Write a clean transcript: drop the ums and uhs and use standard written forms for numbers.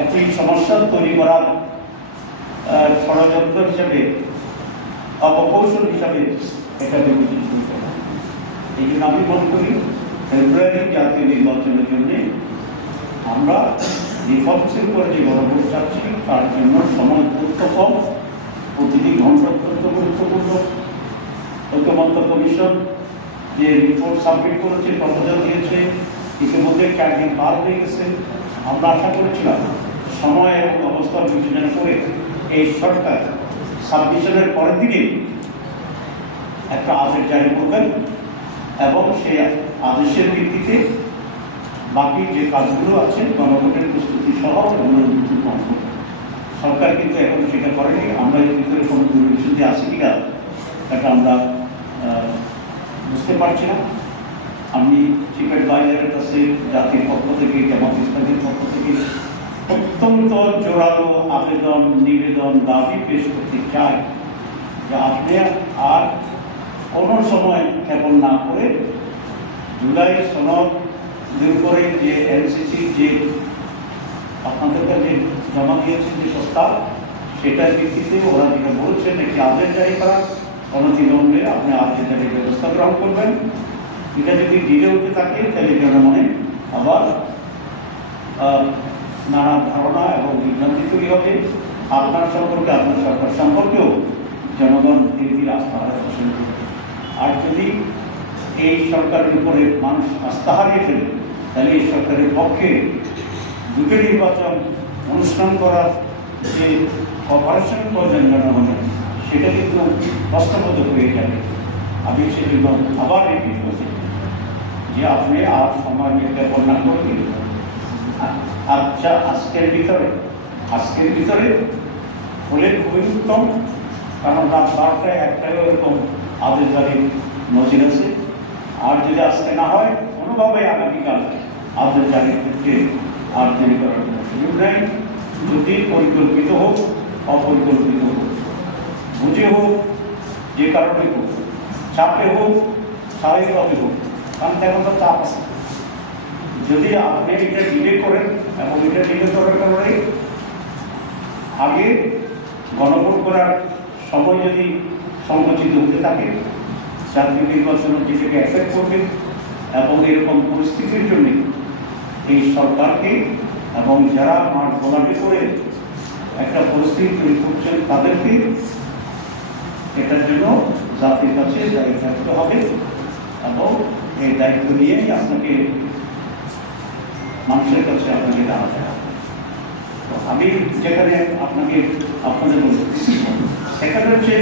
একটি সমস্যা তৈরি করার ষড়যন্ত্র হিসাবে, অপকৌশল হিসাবে এটা বিবেচিত হতে হবে। এই জন্য আমি মনে করি ফেব্রুয়ারি জাতীয় নির্বাচনের জন্য আমরা নির্বাচন করে যে গণভোট চাচ্ছি তার জন্য সময় গুরুত্ব কম, প্রতিটি ঘন্টা অত্যন্ত গুরুত্বপূর্ণ। ঐক্যমত্য কমিশন যে রিপোর্ট সাবমিট করেছে, প্রপোজাল দিয়েছে, ইতিমধ্যে 4 দিন পার হয়ে গেছে। আমরা আশা করেছিলাম সময় এবং অবস্থার বিবেচনা করে এই সরকার সাবমিশনের পরের দিনে একটা আদেশ জারি করবেন এবং সেই আদেশের ভিত্তিতে বাকি যে কাজগুলো আছে গণভোটের প্রস্তুতি সহ সরকার কিন্তু এখন সেটা করেনি। আমরা এর ভিতরে কোনো দুর্বিশুদ্ধি আছে কিনা এটা আমরা বুঝতে পারছি না। আমি চিফ অ্যাডভাইজারের কাছে জাতির পক্ষ থেকে, জামাত ইসলামের পক্ষ থেকে অত্যন্ত জোরালো আবেদন, নিবেদন, দাবি পেশ করতে চাই যে আপনি আর কোনো সময় ক্ষেপণ না করে জুলাই সনদের উপরে যে এনসিসি যে আপনাদের কাছে জমা দিয়েছে যে প্রস্তাব, সেটার ভিত্তিতে ওরা যেটা বলছেন একটি আদেশ জারি করা, অনতিবিলম্বে আপনি আদেশ জারির ব্যবস্থা গ্রহণ করবেন। এটা যদি ডিলে উঠে থাকে তাহলে জনমনে আবার নানা ধারণা এবং বিভ্রান্তি তৈরি হবে। আপনার সম্পর্কে, আপনার সরকার সম্পর্কেও জনগণ ধীরে ধীরে আস্থা হারাতে শুরু করবে। আর যদি এই সরকারের উপরে মানুষ আস্থা হারিয়ে ফেলে তাহলে এই সরকারের পক্ষে দুটো নির্বাচন অনুষ্ঠান করার যে অপারেশন প্রয়োজন জনগণের, সেটা কিন্তু কষ্টবোধক হয়ে যাবে। আমি সেজন্য আবার রিপিট করছি যে আপনি আর সময় জ্ঞাপন না করলে আচ্ছা আজকের ভিতরে হলে খুবই উত্তম, কারণ রাত 12টায় 1টায় এরকম আদেশ জারির নজির আছে। আর যদি আজকে না হয় কোনোভাবে আগামীকাল আদেশ জারির ক্ষেত্রে আর দেরি করার কোনো সুযোগ নেই। যদি পরিকল্পিত হোক, অপরিকল্পিত হোক, বুঝে হোক, যে কারণে হোক, চাপে হোক, স্বাভাবিকভাবে হোক, কারণ এখন তো চাপ আছে। যদি আপনি এটা ডিলে করেন এবং এটা ডিলে করার কারণে আগে গণভোট করার সময় যদি সংকুচিত হতে থাকে, জাতীয় নির্বাচনের যেটাকে এফেক্ট করবে এবং এরকম পরিস্থিতির জন্য এই সরকারকে এবং যারা মাঠ গোলামি করে একটা পরিস্থিতি তৈরি করছেন তাদেরকে এটার জন্য জাতির কাছে দায়িত্ব থাকতে হবে এবং এই দায়িত্ব নিয়েই আপনাকে মানুষের কাছে আপনাকে দাঁড়াতে হবে। আমি যেখানে আপনাদের বলছি সেখানে হচ্ছে